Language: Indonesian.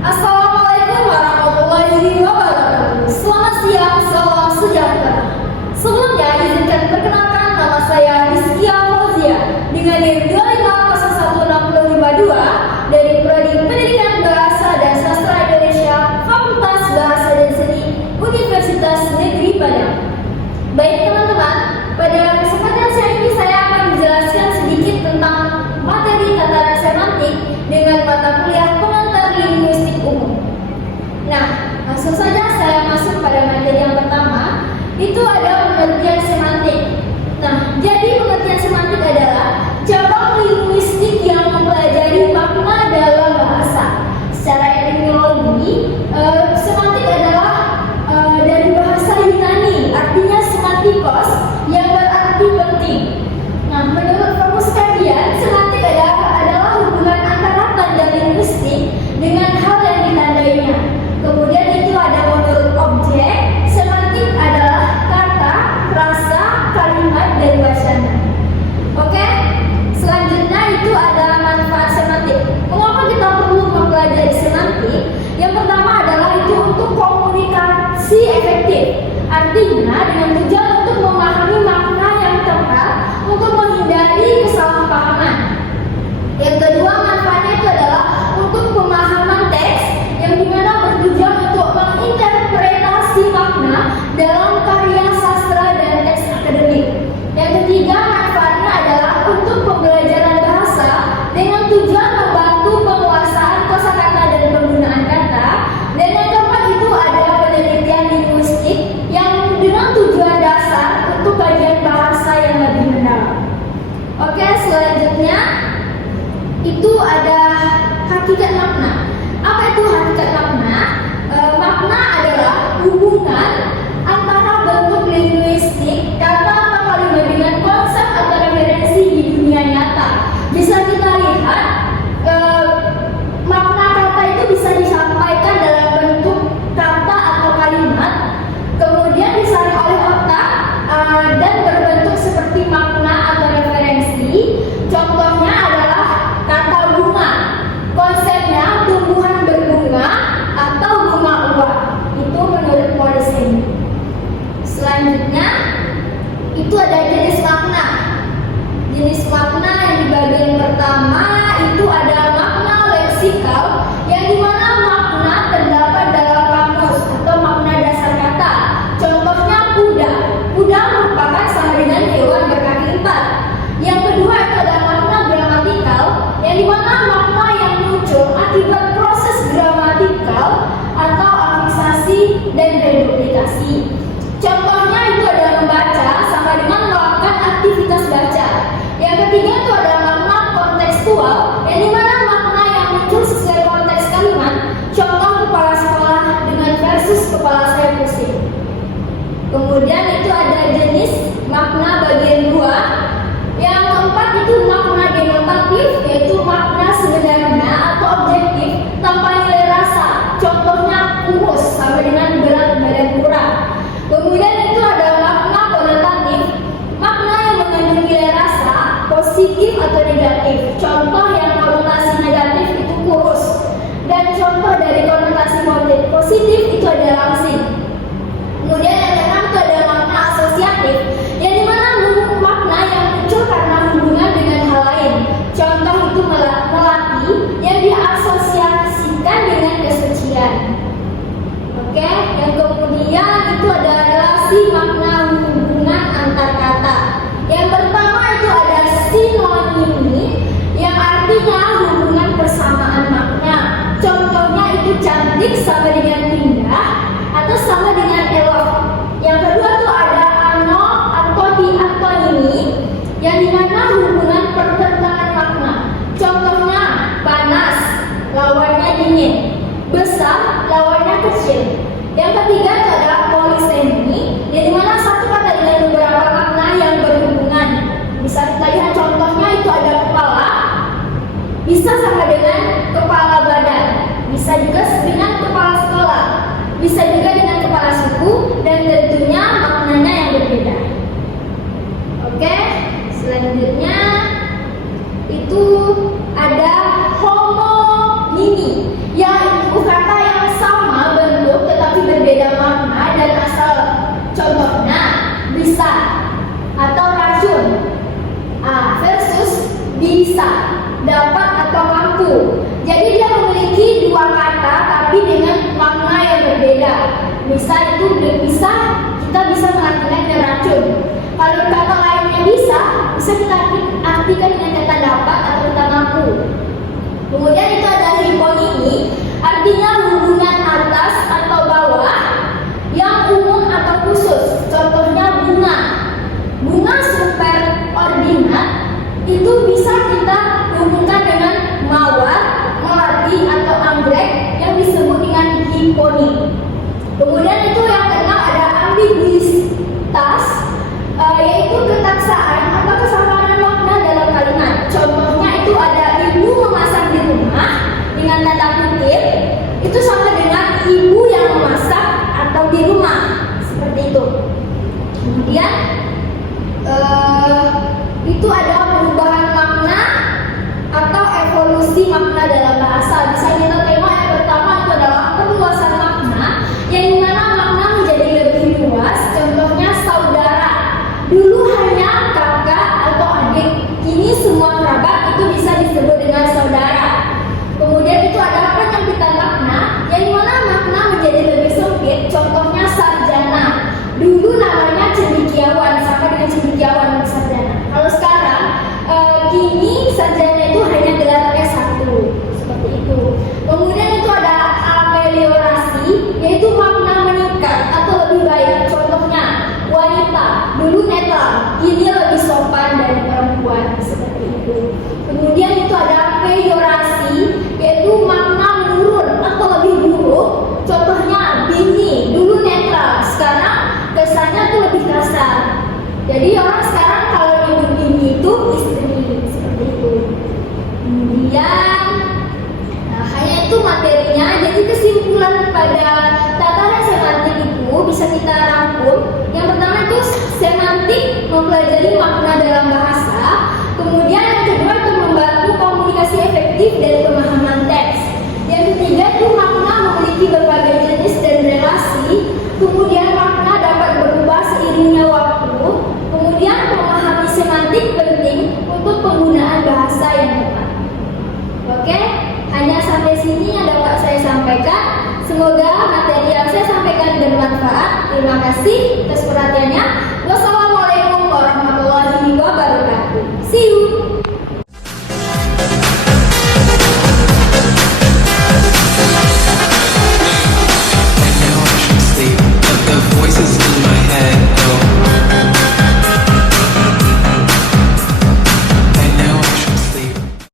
Assalamualaikum warahmatullahi wabarakatuh. Selamat siang, salam sejahtera. Sebelumnya izinkan perkenalkan nama saya Rizkia Fauzia dengan NIM 2501652 dari Prodi Pendidikan Bahasa dan Sastra Indonesia, Fakultas Bahasa dan Seni, Universitas Negeri Padang. Baik teman-teman, pada kesempatan siang ini saya akan menjelaskan sedikit tentang materi tataran semantik dengan mata kuliah pengantar linguistik umum. Nah, langsung saja saya masuk pada materi yang pertama, itu ada pengertian semantik. Nah, jadi pengertian semantik adalah cabang linguistik yang mempelajari makna dalam bahasa. Secara etimologi, semantik adalah dari bahasa Yunani, artinya semantikos, yang berarti penting. Nah, menurut kamus kajian, semantik adalah hubungan antara tanda linguistik dengan hal yang ditandainya. Kemudian itu ada menurut objek, semantik adalah kata, rasa, kalimat, dan wacana. Oke, selanjutnya itu ada manfaat semantik. Mengapa kita perlu mempelajari semantik? Yang pertama adalah itu untuk komunikasi efektif. Artinya dengan tujuan untuk memahami makna yang tepat untuk menghindari kesalahpahaman. Yang kedua, manfaatnya itu adalah untuk pemahaman teks yang dimana bertujuan untuk menginterpretasi makna dalam karya sastra dan teks akademik. Yang ketiga, manfaatnya adalah untuk pembelajaran bahasa dengan tujuan membantu penguasaan kosakata dan penggunaan kata. Dan yang keempat itu ada penelitian linguistik yang dengan tujuan dasar untuk kajian bahasa yang lebih mendalam. Oke, selanjutnya itu ada hakikat makna. Apa itu hakikat makna? Makna adalah hubungan antara bentuk linguistik kata atau kalimat dengan konsep atau referensi di dunia nyata. Bisa kita lihat makna kata itu bisa disampaikan dalam bentuk kata atau kalimat, kemudian disaring oleh otak dan berbentuk seperti makna atau referensi. Contohnya adalah kata bunga. Konsepnya tumbuhan berbunga atau bunga uang. Itu menurut Polisemi. Selanjutnya itu ada jenis makna. Jenis makna yang di bagian pertama itu ada makna leksikal, yang dimana makna terdapat dalam kamus atau makna dasar kata. Contohnya kuda. Kuda merupakan sama dengan hewan berkaki empat. Yang kedua itu ada makna gramatikal, yang dimana makna yang muncul akibat proses gramatikal atau afiksasi dan reduplikasi. Contohnya itu ada membaca sama dengan melakukan aktivitas baca. Yang ketiga itu ada makna kontekstual, yang dimana makna yang muncul sesuai konteks kalimat. Contoh kepala sekolah dengan versus kepala saya pusing. Kemudian itu ada jenis makna bagian 2. Yang keempat itu makna denotatif, yaitu makna sebenarnya atau objektif tanpa nilai rasa. Contohnya kurus sama dengan berat badan kurang. Kemudian itu ada makna konotatif, makna yang mengandung nilai rasa positif atau negatif. Contoh yang konotasi negatif itu kurus, dan contoh dari konotasi positif itu ada langsing. Kemudian yang keenam itu ada makna asosiatif, yang dimana makna yang muncul karena hubungan dengan hal lain. Contoh itu melati yang diasosiasikan dengan kesucian. Oke, yang kemudian itu ada relasi makna hubungan antar kata. Yang pertama itu ada sinonimi, yang artinya hubungan persamaan makna. Contohnya itu cantik sama dengan indah atau sama dengan elok. Yang kedua tuh ada ano atau diantonimi, yang dimana hubungan pertentangan makna. Contohnya panas, lawannya dingin. Besar, lawannya kecil. Yang ketiga itu adalah polisemi, yang dimana satu kata dengan beberapa makna yang berhubungan. Bisa kita lihat contohnya itu ada kepala, bisa sama dengan kepala badan, bisa juga dengan kepala sekolah, bisa juga dengan kepala suku, dan tentunya maknanya yang berbeda. Oke, selanjutnya itu ada homonimi, yang bukan bisa, dapat atau mampu. Jadi dia memiliki dua kata tapi dengan makna yang berbeda. Misal itu bisa, kita bisa mengartikan dengan racun. Kalau kata lainnya bisa kita artikan dengan kata dapat atau kata mampu. Kemudian itu ada hiponimi, artinya hubungan atas atau bawah yang umum atau khusus. Contohnya bunga. Bunga superordinat itu bisa kita hubungkan dengan mawar, melati atau anggrek yang disebut dengan hiponim. Kemudian itu yang keenam ada ambiguitas, yaitu ketaksaan atau kesamaan makna dalam kalimat. Contohnya itu ada ibu memasak di rumah dengan tanda kutip, itu sama dengan ibu yang memasak atau di rumah, seperti itu. Kemudian itu ada perubahan makna atau evolusi makna dalam bahasa. Bisa kita tengok yang pertama itu adalah perluasan makna, yang dimana makna menjadi lebih luas. Contohnya saudara, dulu hanya kakak atau adik, kini semua kerabat itu bisa disebut dengan saudara. Kemudian itu ada penyempitan makna, yang dimana makna menjadi lebih sempit. Contohnya sarjana, dulu namanya cendekiawan, sama dengan cendekiawan sarjana. Kalau sekarang kini sarjana itu hanya gelar S1, seperti itu. Kemudian itu ada ameliorasi, yaitu makna meningkat atau lebih baik. Contohnya wanita, dulu netral, kini lebih sopan dari perempuan, seperti itu. Kemudian itu ada peyorasi, yaitu makna menurun atau lebih buruk. Contohnya bini, dulu netral, sekarang kesannya tuh lebih kasar. Jadi orang sekarang kalau nyebut bini itu istri, seperti itu. Kemudian hanya itu materinya. Jadi kesimpulan pada tataran semantik itu bisa kita rangkum. Yang pertama itu semantik, mempelajari makna dalam bahasa. Kemudian yang kedua itu membantu komunikasi efektif dan pemahaman teks. Yang ketiga itu makna memiliki berbagai jenis dan relasi. Kemudian makna dapat berubah seiringnya waktu. Kemudian memahami semantik penting untuk penggunaan bahasa yang tepat. Oke, hanya sampai sini yang dapat saya sampaikan. Semoga materi yang saya sampaikan bermanfaat. Terima kasih atas perhatiannya. Wassalamualaikum.